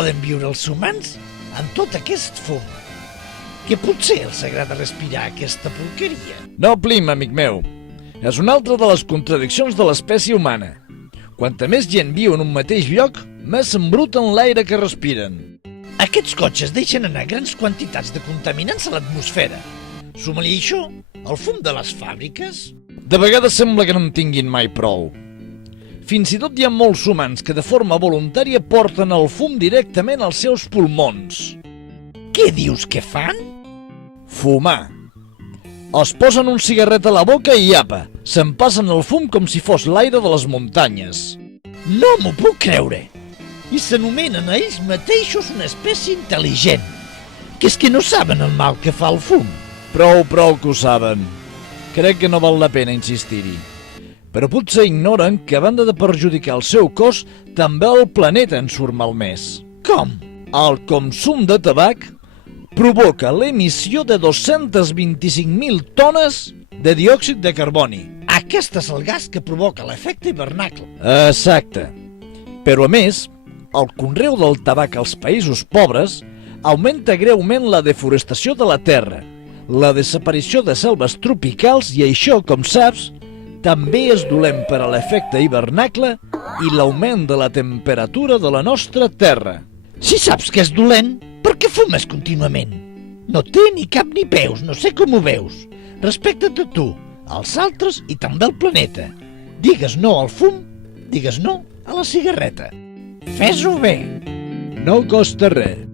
poden viure els humans amb tot aquest fum? Que potser els agrada respirar aquesta porqueria. No plim, amic meu. És una altra de les contradiccions de l'espècie humana. Quanta més gent viu en un mateix lloc, més s'embruten l'aire que respiren. Aquests cotxes deixen anar grans quantitats de contaminants a l'atmosfera. Suma-li això al fum de les fàbriques. De vegades sembla que no en tinguin mai prou. Fins i tot hi ha molts humans que de forma voluntària porten el fum directament als seus pulmons. Què dius que fan? Fumar. Es posen un cigarret a la boca i apa, se'n passen el fum com si fos l'aire de les muntanyes. No m'ho puc creure. I s'anomenen a ells mateixos una espècie intel·ligent. Que és que no saben el mal que fa el fum. Prou que ho saben. Crec que no val la pena insistir-hi. Però potser ignoren que a banda de perjudicar el seu cos, també el planeta en surt malmès. Com? El consum de tabac provoca l'emissió de 225.000 tones de diòxid de carboni. Aquest és el gas que provoca l'efecte hivernacle. Exacte. Però a més, el conreu del tabac als països pobres augmenta greument la deforestació de la terra, la desaparició de selves tropicals i això, com saps, també és dolent per a l'efecte hivernacle i l'augment de la temperatura de la nostra terra. Si saps que és dolent, per què fumes contínuament? No té ni cap ni peus, no sé com ho veus. Respecta't a tu, als altres i també al planeta. Digues no al fum, digues no a la cigarreta. Fes-ho bé. No costa res.